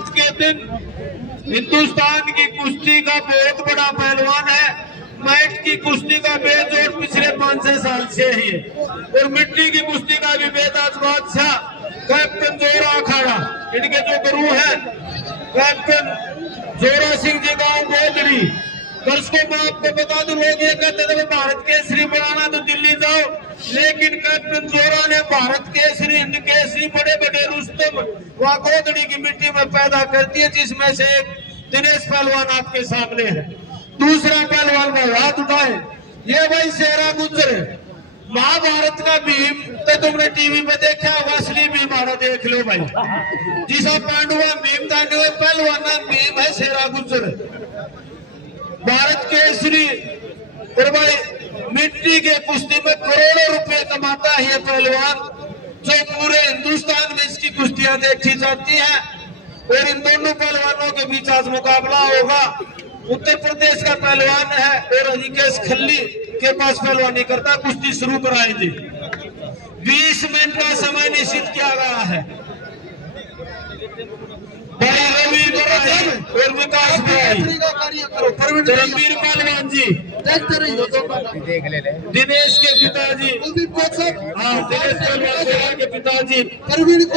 आज के दिन हिंदुस्तान की कुश्ती का बहुत बड़ा पहलवान है। मैट की कुश्ती का बेजोड़ पिछले 5-6 साल से ही है और मिट्टी की कुश्ती का भी बेताज बादशाह कैप्टन जोरा अखाड़ा, इनके जो गुरु हैं कैप्टन जोरा सिंह जी गांव गोदड़ी। दर्शकों को आपको बता दूं, लोग ये कहते थे भारत केसरी बनाना तो दिल्ली जाओ, लेकिन कैप्टन जोरा ने भारत केसरी, हिंद केसरी, बड़े बड़े रुस्तम वहां गोदड़ी की मिट्टी में पैदा कर दिए, जिसमें से एक दिनेश पहलवान आपके सामने है। दूसरा पहलवान भाई हाथ उठाए, ये भाई शेरा गुजर है। महाभारत का भीम तो तुमने टीवी पे देखा होगा, असली भीम आना देख लो भाई, जिसा पांडुआ भीम था पहलवान भीम है शेरा गुजर, भारत केसरी। और भाई मिट्टी के कुश्ती में करोड़ों रुपए कमाता है ये पहलवान, जो पूरे हिंदुस्तान में इसकी कुश्तियां देखी जाती है। और इन दोनों पहलवानों के बीच आज मुकाबला होगा। उत्तर प्रदेश का पहलवान है और ऋषिकेश खल्ली के पास पहलवानी करता। कुश्ती शुरू कराई थी, 20 मिनट का समय निश्चित किया गया है। भाई रवि और विकास भाई, धर्मवीर पहलवान जी, दिनेश के पिताजी, हाँ दिनेश पहलवान के पिताजी कैप्टन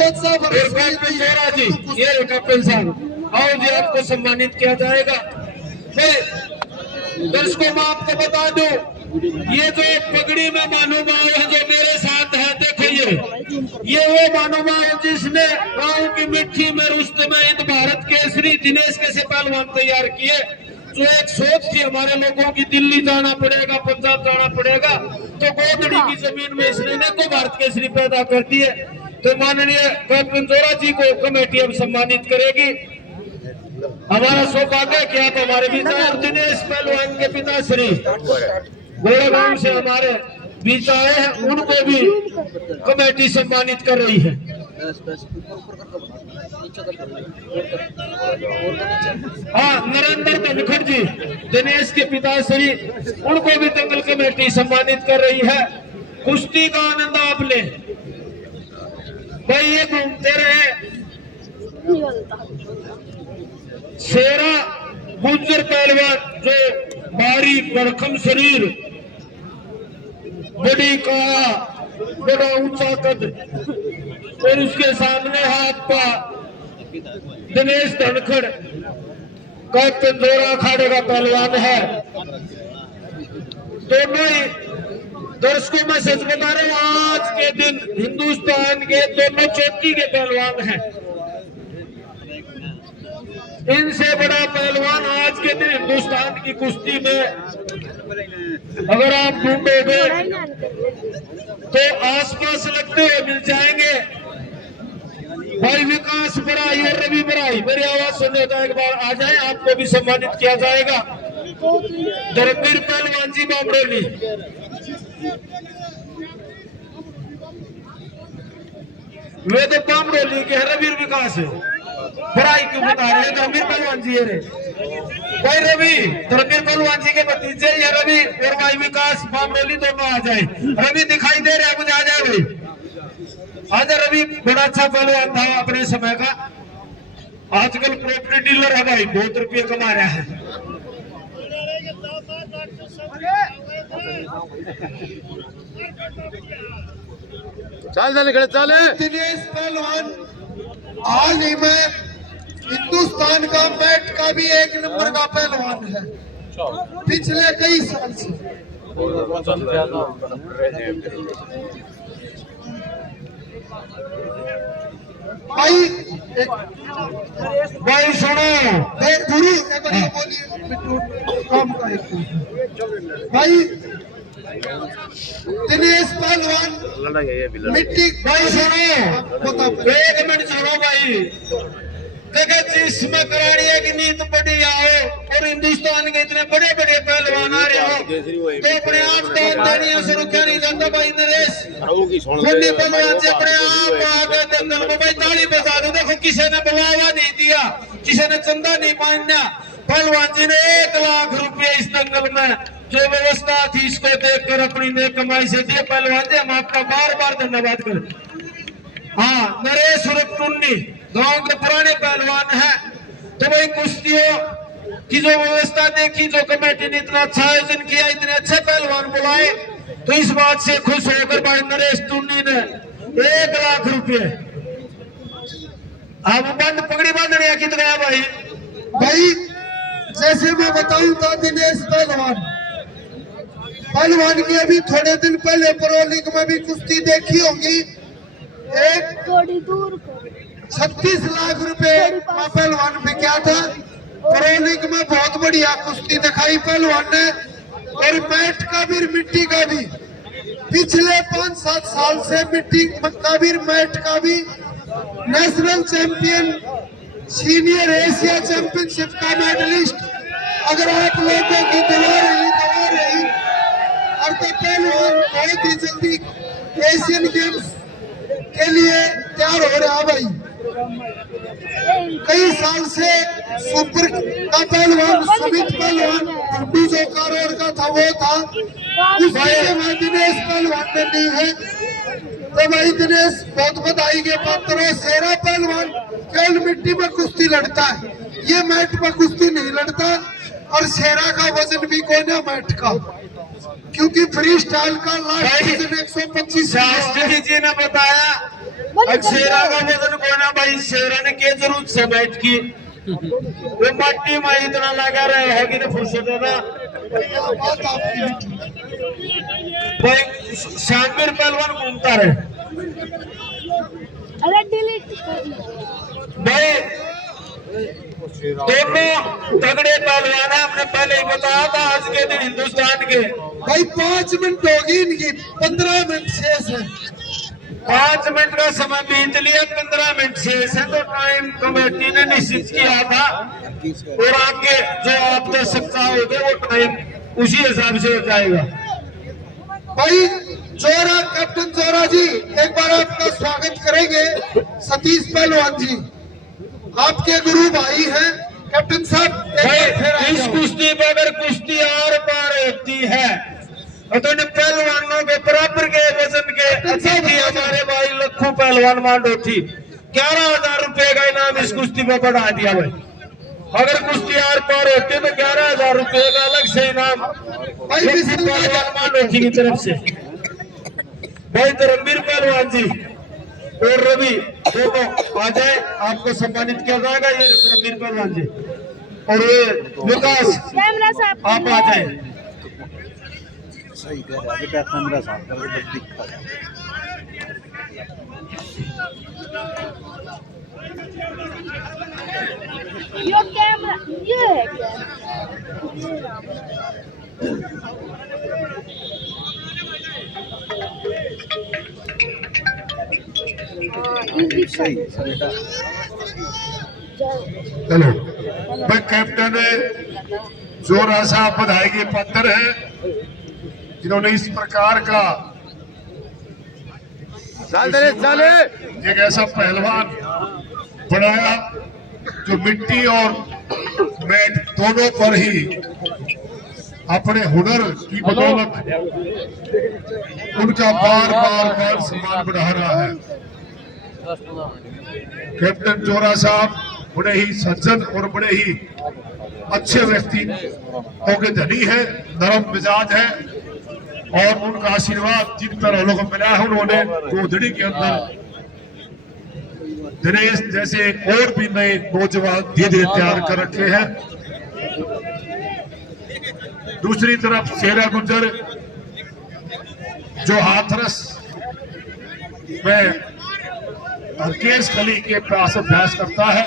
जोरा जी, ये कैप्टन साहब, आओ जी आपको सम्मानित किया जाएगा। दर्शकों मैं आपको बता दूं, ये जो पगड़ी में महानुभाव है जो मेरे साथ है, देखो ये वो महानुभाव जिसने गांव की मिट्टी में रुस्तम हिंद भारत केसरी दिनेश कैसे पहलवान तैयार किए। जो एक सोच थी हमारे लोगों की, दिल्ली जाना पड़ेगा, पंजाब जाना पड़ेगा, तो गोदड़ी की जमीन में इसने को भारत केसरी पैदा कर दिए। तो माननीय कैप्टन जोरा जी को कमेटी अब सम्मानित करेगी। हमारा सौभाग्य कि आप हमारे बीच और दिनेश पहलवान के पिता श्री गोड़ागांव से हमारे बीच आए हैं, उनको भी कमेटी सम्मानित कर रही है। हाँ नरेंद्र धनखड़ जी, दिनेश के पिता श्री, उनको भी दंगल कमेटी सम्मानित कर रही है। कुश्ती का आनंद आप ले भाई, ये घूमते रहे। शेरा गुजर पहलवान जो भारी भरकम शरीर, बड़ी काया, बड़ा ऊंचा कद और उसके सामने हाथ पा दिनेश धनखड़ कैप्टन जोरा अखाड़े का पहलवान है। दोनों ही दर्शकों में सच बता रहे हैं, आज के दिन हिंदुस्तान के दोनों चोटी के पहलवान हैं। इनसे बड़ा पहलवान आज के दिन हिंदुस्तान की कुश्ती में अगर आप ढूंढोगे तो आसपास लगते हुए मिल जाएंगे। भाई विकास बराई और रवि बराई, मेरी आवाज सुनने का एक बार आ जाए, आपको भी सम्मानित किया जाएगा। धर्मवीर पहलवान जी बामरोली, वे तो बामरोली के रवि विकास है, बराई क्यों बता रहे हैं? धर्मवीर पहलवान जी है रे भाई, रवि धर्मवीर पहलवान जी के भतीजे ये रवि और भाई विकास बामरोली दोनों आ जाए। रवि दिखाई दे रहे हैं मुझे, आ जाए भाई, आजा रवि। बड़ा अच्छा पहलवान था अपने समय का, आजकल प्रॉपर्टी डीलर है भाई, बहुत रुपये कमा रहा है। चल चल दिनेश पहलवान आज ही में हिंदुस्तान का मैट का भी 1 नंबर का पहलवान है पिछले कई साल से। भाई सुनो गुरु काम का भाई, दिनेश पहलवान मिट्टी। भाई सुनो, 1 मिनट सुनो भाई, जगत जिसमें करानी है कि नींद पड़ी आओ और हिंदुस्तान के इतने बड़े बड़े पहलवान आ रहे हो तो अपने आप दान देनी है, सुरक्षा नहीं जाता भाई नरेश पहलवान से अपने आप आगे दंगल में भाई ताली बजा दो। देखो किसी ने बुलावा नहीं दिया, किसी ने चंदा नहीं मांगा, पहलवान जी ने 1 लाख रुपए इस दंगल में जो व्यवस्था थी इसको देखकर अपनी नेक कमाई से दिए। पहलवान जी हम आपका बार बार धन्यवाद करें। हाँ नरेश उर्फ टुन्नी, गांव के पुराने पहलवान हैं, तो भाई कुश्तियों की जो व्यवस्था देखी, जो कमेटी ने इतना अच्छा आयोजन किया, इतने अच्छे पहलवान बुलाए, तो इस बात से खुश होकर भाई नरेश टुन्नी ने 1 लाख रुपए अब बंद पगड़ी बांधने की गया भाई। भाई जैसे मैं बताऊं था, दिनेश पहलवान की अभी थोड़े दिन पहले प्रो लीग में भी कुश्ती देखी होगी। एक थोड़ी दूर 36 लाख रुपए में पहलवान बिका था। प्रो लीग में बहुत बढ़िया कुश्ती दिखाई पहलवान ने, और मैट का भी मिट्टी का भी पिछले 5-7 साल से मिट्टी का भी मैट का भी national champion, senior Asia championship का मेडलिस्ट। अगर आप लोगों की दुआ रही और तो पहलवान बहुत ही जल्दी एशियन गेम्स के लिए तैयार हो रहा भाई। कई साल से सुपर का पहलवान सुमित पहलवान गुड्डू जो कारोड़ का था वो था, उसके बाद दिनेश पहलवान ने ली है। तो भाई दिनेश बहुत बधाई के पात्र है। शेरा पहलवान केवल मिट्टी में कुश्ती लड़ता है, ये मैट में कुश्ती नहीं लड़ता। और शेरा का वजन भी कोई ना मैट का, क्योंकि फ्री स्टाइल का लास्ट वजन 125। शास्त्री जी ने बताया शेरा का वजन कोई ना भाई, शेरा ने क्या जरूरत से बैठ की, वो मट्टी में इतना लगा रहे है कि फुर्सत है ना भाई। शामिर पहलवान घूमता रहे अरे डिलीट भाई। दोनों तगड़े पहलवान है, हमने पहले ही बताया था। आज के दिन हिंदुस्तान के भाई 5 मिनट होगी इनकी, 15 मिनट शेष है। 5 मिनट का समय बीत लिया, 15 मिनट शेष है। तो टाइम कमेटी ने निश्चित किया था, और आगे जो आप दर्शक होगे वो टाइम उसी हिसाब से हो जाएगा। भाई जोरा, कैप्टन जोरा जी एक बार आपका स्वागत करेंगे। सतीश पहलवान जी आपके गुरु भाई हैं। कैप्टन साहब भाई इस कुश्ती में अगर कुश्ती आर पार होती है तो इन पहलवानों के बराबर के वजन के अतिथि हमारे भाई लखू पहलवान मांडोठी 11,000 रुपए का इनाम इस कुश्ती में बढ़ा दिया भाई। अगर कुश्ती आर पार होती तो 11,000 रुपए का अलग से इनाम भाई पहलवान मांडोठी की तरफ से। भाई धर्मवीर पहलवान जी और रवि दोनों आ जाए, आपको सम्मानित किया जाएगा। ये धर्मवीर पहलवान जी और ये विकास कैमरा साहब आप आ जाए। सही कह रहा है बेटा, कैमरा साफ कर दे दिखता है। ये कैमरा ये है क्या? सही बेटा। चलो मैं कैप्टन जोरा साहब बधाई के पात्र है, जिन्होंने इस प्रकार का एक ऐसा पहलवान बनाया जो मिट्टी और मैट दोनों पर ही अपने हुनर की बदौलत उनका बार बार सम्मान बढ़ा रहा है। कैप्टन जोरा साहब बड़े ही सज्जन और बड़े ही अच्छे व्यक्ति के धनी है, नरम मिजाज है, और उनका आशीर्वाद जिन पर हम लोगों को मिला है, उन्होंने गोधड़ी के अंदर दिनेश जैसे और भी नए नौजवान धीरे धीरे तैयार कर रखे हैं। दूसरी तरफ शेरा गुज्जर जो हाथरस में केस खली के पास अभ्यास करता है,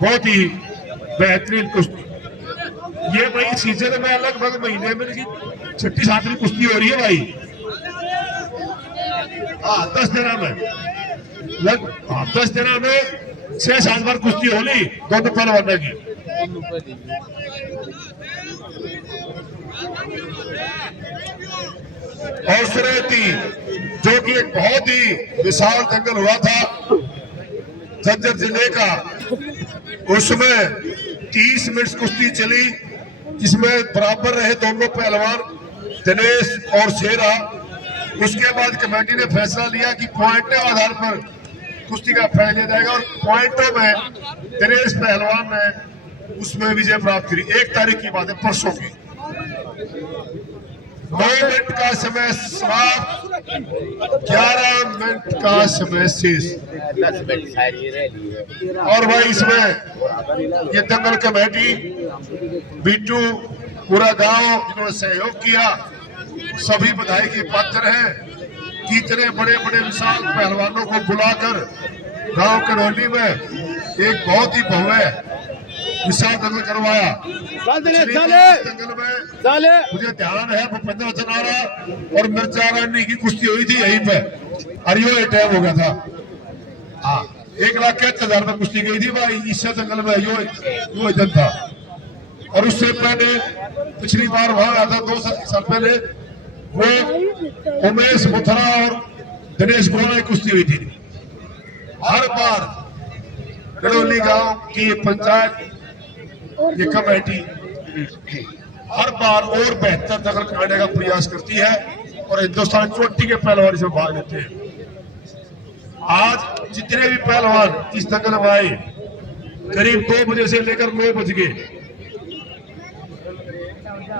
बहुत ही बेहतरीन कुश्ती। ये भाई सीजन में लगभग महीने में 6-7वीं कुश्ती हो रही है भाई। 10 दिन में 10 दिन में 6-7 बार कुश्ती हो ली दोनों पहलवानों की। और सुरेती जो कि एक बहुत ही विशाल जंगल हुआ था झज्जर जिले का, उसमें 30 मिनट कुश्ती चली, जिसमें बराबर रहे दोनों पहलवान दिनेश और शेरा। उसके बाद कमेटी ने फैसला लिया कि पॉइंट के आधार पर कुश्ती का फैसला लिया जाएगा और पॉइंटों में दिनेश पहलवान ने उसमें विजय प्राप्त करी। 1 तारीख की बात है, परसों की। 9 मिनट का समय समाप्त, 11 मिनट का समय शेष। और भाई इसमें ये दंगल कमेटी, बिट्टू, पूरा गांव जिन्होंने सहयोग किया, सभी बधाई के पात्र हैं। कितने बड़े बड़े विशाल पहलवानों को बुलाकर गांव करौली में एक बहुत ही भव्य विशाल दंगल करवाया। दंगल में मुझे ध्यान है भूपेंद्र चनारा और मिर्जा रानी की कुश्ती हुई थी यहीं पे, और यो टाइम हो गया था। हाँ, 1,71,000 में कुश्ती गई थी भाई इससे दंगल में, यो दिन था। और उससे पहले पिछली बार वहां आया था 2 साल पहले, वो उमेश मुथरा और दिनेश गोरा की कुश्ती हुई थी। हर बार करौली गांव की पंचायत ये कमेटी हर बार और बेहतर दंगल कराने का प्रयास करती है और हिंदुस्तान चोटी के पहलवान इसमें भाग लेते हैं। आज जितने भी पहलवान इस दंगल में आए, करीब 2 बजे से लेकर 9 बज गए,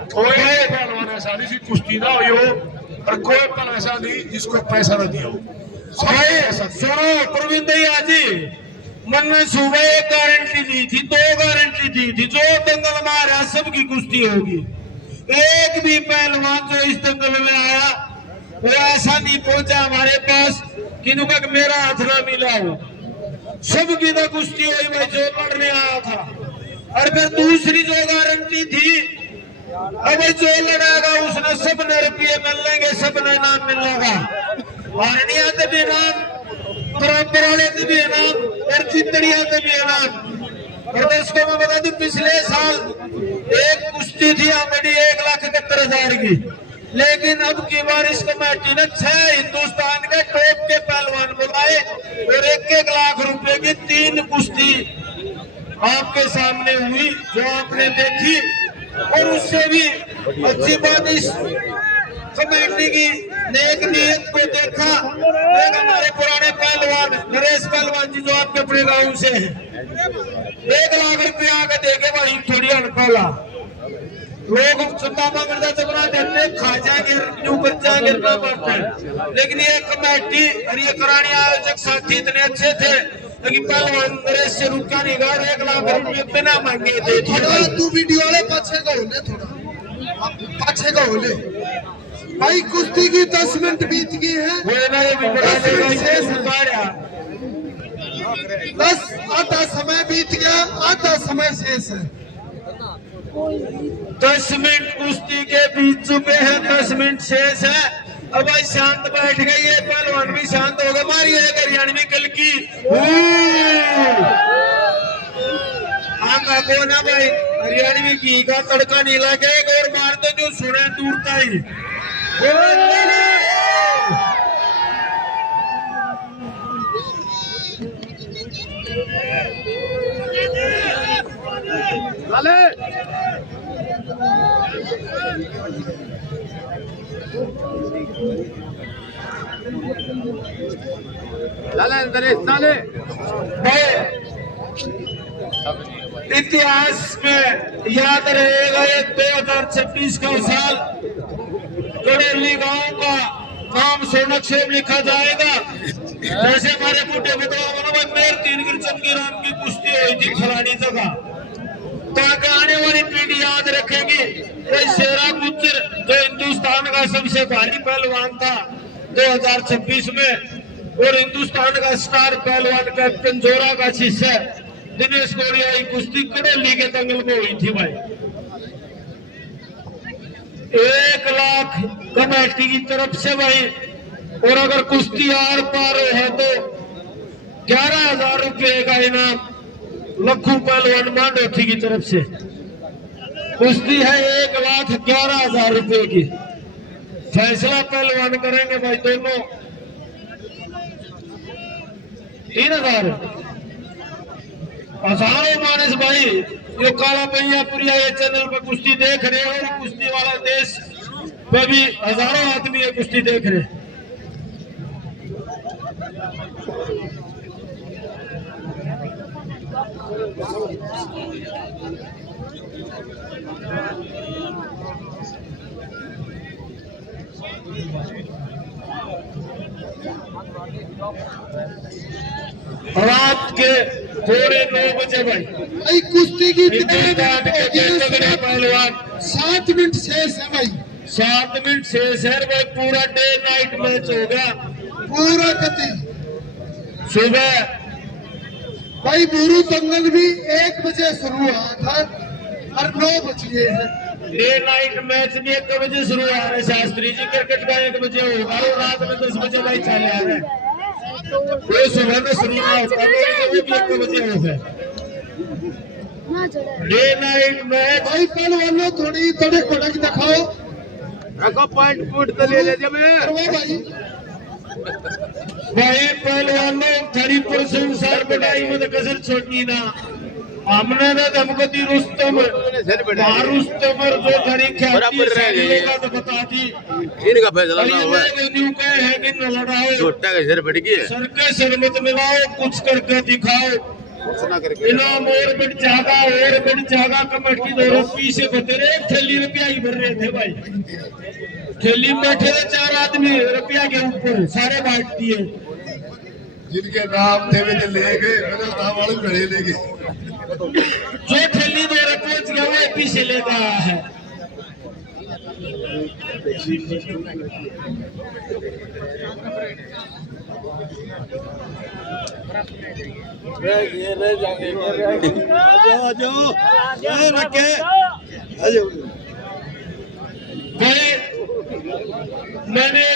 कोई पहलवान ऐसा नहीं सी कुश्ती ना हुई हो और कोई पहलवान ऐसा नहीं जिसको पैसा न दिया हो। सुनो प्रवीण भैया जी, मैंने सुबह 1 गारंटी दी थी, 2 गारंटी दी थी, जो दंगल में आ रहा सबकी कुश्ती होगी। एक भी पहलवान जो इस दंगल में आया वो ऐसा नहीं पहुंचा हमारे पास कि मेरा हाथ ना मिला हो। सबकी तो कुश्ती हुई भाई जो लड़ने आया था। और फिर दूसरी जो गारंटी थी, अब जो लड़ेगा उसने सबने रुपये मिल लेंगे, सबने इनाम मिलेगा। हारनिया से भी इनाम, परंपरा से भी इनाम और चितड़िया से भी इनाम। और दोस्तों मैं बता दूं, पिछले साल एक कुश्ती थी हमारी 1,71,000 की, लेकिन अब की बार इस कमेटी ने 6 हिंदुस्तान के टॉप के पहलवान बुलाए और 1-1 लाख रुपए की 3 कुश्ती आपके सामने हुई जो आपने देखी। और उससे भी अच्छी बात इस कमेटी की नेक नीयत को देखा। एक हमारे पुराने पहलवान नरेश पहलवान जी जो आपके अपने गांव से हैं, 1 लाख रुपया आगे देके भाई थोड़ी अनपला लोग चंदा मांगता चबरा देते, खा जाएंगे ऊपर जाएंगे ना बढ़ते। लेकिन ये कमेटी और ये करानी आयोजक साथी इतने अच्छे थे कि पहलवान नरेश से रुका नहीं गया, 1 लाख रुपये बिना मांगे दे दिए। तू वीडियो वाले पाछे का होले, थोड़ा पाछे का होले भाई। कुश्ती की 10 मिनट बीत गई है, बस आधा समय बीत गया, आधा समय शेष है। 10 मिनट कुश्ती के बीत चुके हैं, 10 मिनट शेष है। अब भाई शांत बैठ गई है, पहलवान भी शांत हो गए। मारी है हरियाणवी कल की आंखा को ना भाई, हरियाणवी की का तड़का नहीं लगे और मार तो जो सुने दूरता ही। इतिहास में याद रहेगा ये 2026 का साल। करौली गांव का नाम सोनक्षेम लिखा जाएगा। जैसे हमारे बूढ़े बदलाव मेर 3 गिरचन की राम की कुश्ती हुई थी फलानी जगह, ताकि आने वाली पीढ़ी याद रखेगी। शेरा गुज्जर जो हिंदुस्तान का सबसे भारी पहलवान था 2026 में, और हिंदुस्तान का स्टार पहलवान कैप्टन जोरा का शिष्य दिनेश गोरिया की कुश्ती करौली के दंगल में हुई थी भाई। 1 लाख कमेटी की तरफ से भाई, और अगर कुश्ती आर पार है तो 11,000 रुपये का इनाम लखू पहलवान मांडोथी की तरफ से। कुश्ती है 1,11,000 रुपये की। फैसला पहलवान करेंगे भाई, दोनों 3,000 हजारों मानस भाई ये काला भैया प्रिया ये चैनल पे कुश्ती देख रहे हैं, और कुश्ती वाला देश पे भी हजारों आदमी ये कुश्ती देख रहे हैं। रात के 9:30 भाई भाई कुश्ती की हिंदुस्तान के तगड़े पहलवान 7 मिनट शेष है भाई। 7 मिनट शेष है भाई। पूरा डे नाइट मैच हो गया पूरा कति सुबह। भाई बुरू दंगल भी 1 बजे शुरू हुआ था और 9 बज गए हैं। डे नाइट मैच भी 1 बजे शुरू हो रहा है। शास्त्री जी क्रिकेट का 1 बजे होगा और रात में 10 बजे भाई चले आ रहे हैं। वो सुबह में शुरू ना होता है, वो भी 1 बजे हो गए। डे नाइट मैच भाई पहलवानों थोड़ी तड़क भड़क दिखाओ। रखो पॉइंट फुट तो ले लीजिए भाई भाई पहलवानों 30% सर बढ़ाई में तो कसर छोड़नी ना। हमने तो धमकती रुस्तम रुस्तम और जो खरी ख्याति है का तो बता दी। इनका फैसला ना हुआ न्यू का है कि न लड़ाओ, छोटा का सिर फट गया सर के सिर मत मिलाओ, कुछ करके दिखाओ। इनाम और बढ़ जागा कमेटी 2 रुपये से बतेरे थैली रुपया ही भर रहे थे भाई। थैली में बैठे थे 4 आदमी रुपया के ऊपर सारे बांट दिए। जिनके नाम थे वे ले गए, मेरे नाम वाले घड़े ले गए। जो थैली 2 रुपये पहुंच गया वो पीछे ले गया है। भाई मैंने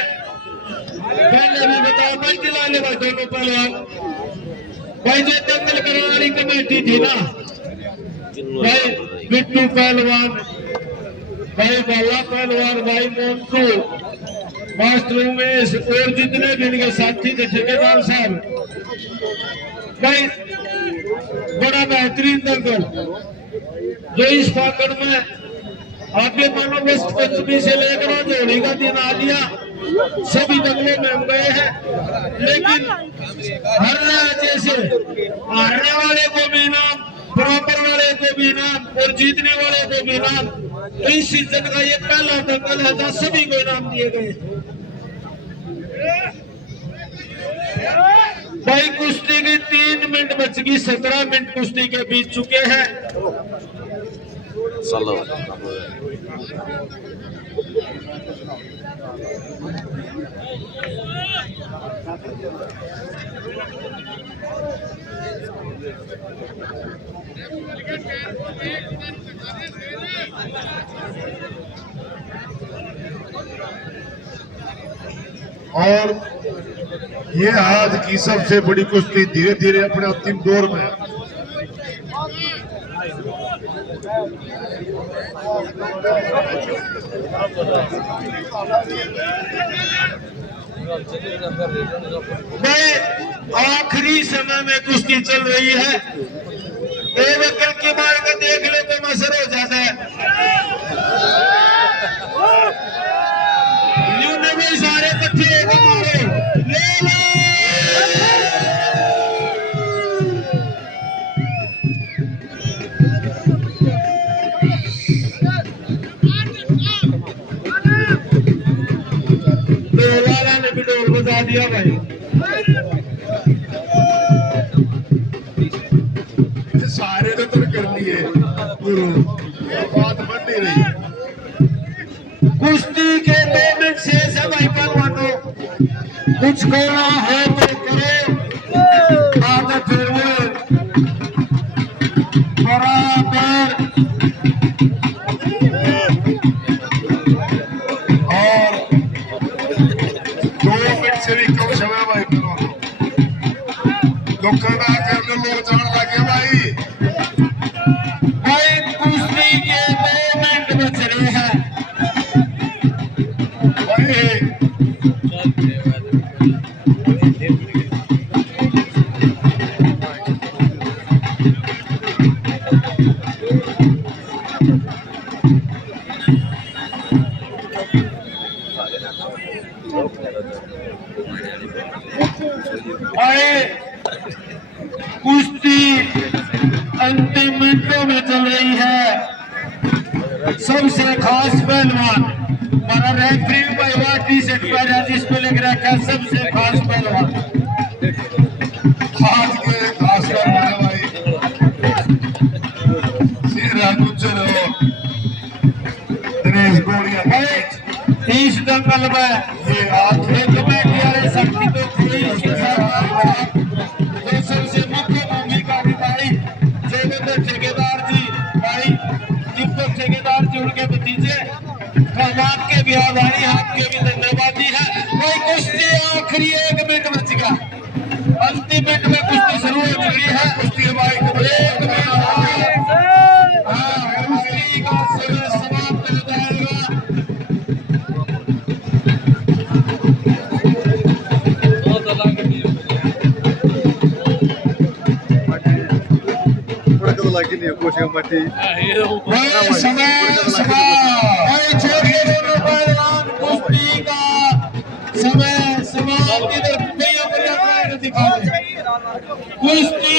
पहले भी बताया मल्टी लाने भाई दोनों पहलवान भाई। जो दंगल करने वाली कमेटी थी ना भाई, बिट्टू पहलवान भाई, बाला पहलवान भाई, मोन्टू मास्टर उमेश और जितने भी इनके साथी थे ठेकेदार साहब भाई, बड़ा बेहतरीन दंगल जो इस फाकड़ में आगे मानो वेस्ट पश्चिमी से लेकर जो होली का दिन आ दिया। सभी दंगलों में हम गए हैं, लेकिन जैसे हारने वाले को भी इनाम, बराबर वाले को भी इनाम और जीतने वाले को भी इनाम। तो इस सीजन का ये पहला दंगल है जहाँ सभी को इनाम दिए गए। भाई कुश्ती की 3 मिनट बच गई, 17 मिनट कुश्ती के बीत चुके हैं। और ये आज की सबसे बड़ी कुश्ती धीरे धीरे अपने अंतिम दौर में। भाई आखिरी समय में कुश्ती चल रही है। एक वकील की मार का देख ले तो मसर हो जाता है। भाई सारे इकट्ठे होकर मारो, ले लो। लाला ने भी ढोल बजा दिया भाई। सारे ने तो कर दिए, बात बन नहीं रही। कुश्ती के 2 मिनट शेष है भाई पहलवानों, कुछ करना है तो करो। आदत फिर बराबर और 2 मिनट से भी कम समय भाई लोग करना करने लोग जान लगे भाई। भाई कुश्ती के 2 मिनट बच रहे हैं। मिनटों में चल रही है। सबसे खास पहलवान हमारा रेफरी भाई वाह टी शर्ट पहना जिस पे लिख रखा है सबसे खास पहलवान आज के खासकर बड़े भाई शेरा गुजर हो दिनेश गोड़िया भाई इस दंगल में ये आखिरी कमेटी वाले शक्ति तो थी उसके साथ जो सबसे मुख्य भूमिका निभाई जोगिंदर ठेकेदार जी भाई जिनको ठेकेदार जी उनके भतीजे खानात के भी आभारी आपके भी धन्यवादी है। कोई कुश्ती आखिरी 1 मिनट बच गया, अंतिम मिनट में कुश्ती शुरू हो चुकी है। कुश्ती हमारी 1 मिनट कुश्ती का समय समाप्त हो जाएगा। भाई छोड़िए दोनों पहलवान कुश्ती का समय समाप्त। इधर भैया दिखाओ कुश्ती